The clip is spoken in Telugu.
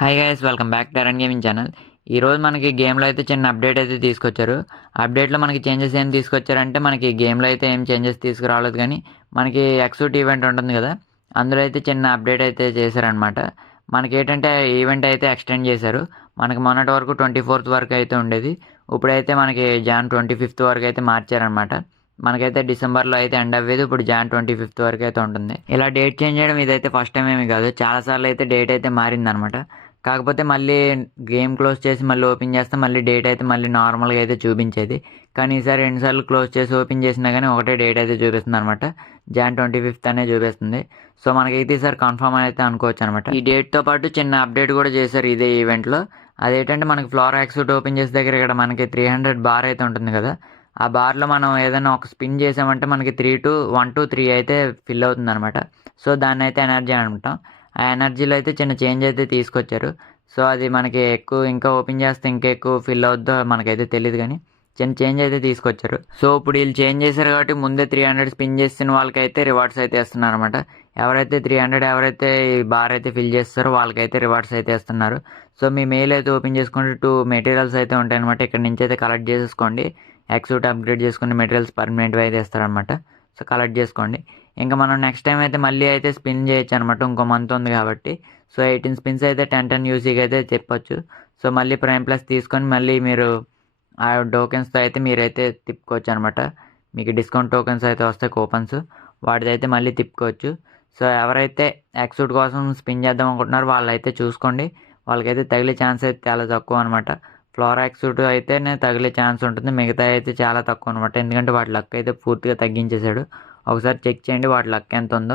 Hi guys, welcome back to run gaming channel. ఈరోజు మనకి గేమ్లో అయితే చిన్న అప్డేట్ అయితే తీసుకొచ్చారు. అప్డేట్లో మనకి చేంజెస్ ఏం తీసుకొచ్చారంటే మనకి గేమ్లో అయితే ఏం చేంజెస్ తీసుకురావలేదు, కానీ మనకి ఎక్సూట్ ఈవెంట్ ఉంటుంది కదా, అందులో అయితే చిన్న అప్డేట్ అయితే చేశారనమాట. మనకి ఏంటంటే ఈవెంట్ అయితే ఎక్స్టెండ్ చేశారు. మనకి మొన్నటి వరకు 24th వరకు అయితే ఉండేది. ఇప్పుడైతే మనకి జాన్ 25th వరకు అయితే మార్చారనమాట. మనకైతే డిసెంబర్లో అయితే ఎండ్ అవ్వేది, ఇప్పుడు జాన్ 25th వరకు అయితే ఉంటుంది. ఇలా డేట్ చేంజ్ చేయడం ఇదైతే ఫస్ట్ టైం ఏమీ కాదు, చాలాసార్లు అయితే డేట్ అయితే మారిందనమాట. కాకపోతే మళ్ళీ గేమ్ క్లోజ్ చేసి మళ్ళీ ఓపెన్ చేస్తే మళ్ళీ డేట్ అయితే మళ్ళీ నార్మల్గా అయితే చూపించేది. కానీ ఈసారి రెండుసార్లు క్లోజ్ చేసి ఓపెన్ చేసినా కానీ ఒకటే డేట్ అయితే చూపిస్తుంది అనమాట. జాన్ 25th అనే చూపిస్తుంది. సో మనకైతే ఈసారి కన్ఫర్మ్ అయితే అనుకోవచ్చు అనమాట. ఈ డేట్తో పాటు చిన్న అప్డేట్ కూడా చేశారు ఇదే ఈవెంట్లో. అదేంటంటే మనకి ఫ్లోరా ఎక్సూట్ ఓపెన్ చేసే దగ్గర ఇక్కడ మనకి 300 బార్ అయితే ఉంటుంది కదా, ఆ బార్లో మనం ఏదైనా ఒక స్పిన్ చేసామంటే మనకి 1 to 3 అయితే ఫిల్ అవుతుంది అనమాట. సో దాన్ని అయితే ఎనర్జీ అంటాం. ఆ ఎనర్జీలో అయితే చిన్న చేంజ్ అయితే తీసుకొచ్చారు. సో అది మనకి ఎక్కువ ఇంకా ఓపెన్ చేస్తే ఇంకా ఎక్కువ ఫిల్ అవుద్దో మనకైతే తెలియదు, కానీ చిన్న చేంజ్ అయితే తీసుకొచ్చారు. సో ఇప్పుడు వీళ్ళు చేంజ్ చేశారు కాబట్టి ముందే 300 స్పిన్ చేసిన వాళ్ళకైతే రివార్డ్స్ అయితే ఇస్తున్నారు అనమాట. ఎవరైతే 300 ఎవరైతే ఈ బార్ అయితే ఫిల్ చేస్తారో వాళ్ళకైతే రివార్డ్స్ అయితే ఇస్తున్నారు. సో మీ మెయిల్ అయితే ఓపెన్ చేసుకుంటే 2 మెటీరియల్స్ అయితే ఉంటాయి అనమాట. ఇక్కడ నుంచి అయితే కలెక్ట్ చేసేసుకోండి. ఎక్సూట్ అప్గ్రేడ్ చేసుకుని మెటీరియల్స్ పర్మనెంట్గా అయితే ఇస్తారనమాట. సో కలెక్ట్ చేసుకోండి. ఇంకా మనం నెక్స్ట్ టైం అయితే మళ్ళీ అయితే స్పిన్ చేయొచ్చు అనమాట. ఇంకో మంత్ ఉంది కాబట్టి. సో 18 స్పిన్స్ అయితే 10 యూసీకి అయితే చెప్పొచ్చు. సో మళ్ళీ ప్రైమ్ ప్లస్ తీసుకొని మళ్ళీ మీరు ఆ టోకెన్స్తో అయితే మీరైతే తిప్పుకోవచ్చు అనమాట. మీకు డిస్కౌంట్ టోకెన్స్ అయితే వస్తాయి, కూపన్స్, వాటిదైతే మళ్ళీ తిప్పుకోవచ్చు. సో ఎవరైతే ఎక్సూట్ కోసం స్పిన్ చేద్దాం అనుకుంటున్నారో వాళ్ళైతే చూసుకోండి. వాళ్ళకైతే తగిలే ఛాన్స్ అయితే చాలా తక్కువ అనమాట. ఫ్లోరా ఎక్సూట్ అయితేనే తగిలే ఛాన్స్ ఉంటుంది, మిగతా అయితే చాలా తక్కువ అనమాట. ఎందుకంటే వాటి లక్ అయితే పూర్తిగా తగ్గించేశాడు. ఒకసారి చెక్ చేయండి వాటి లక్ ఎంత ఉందో.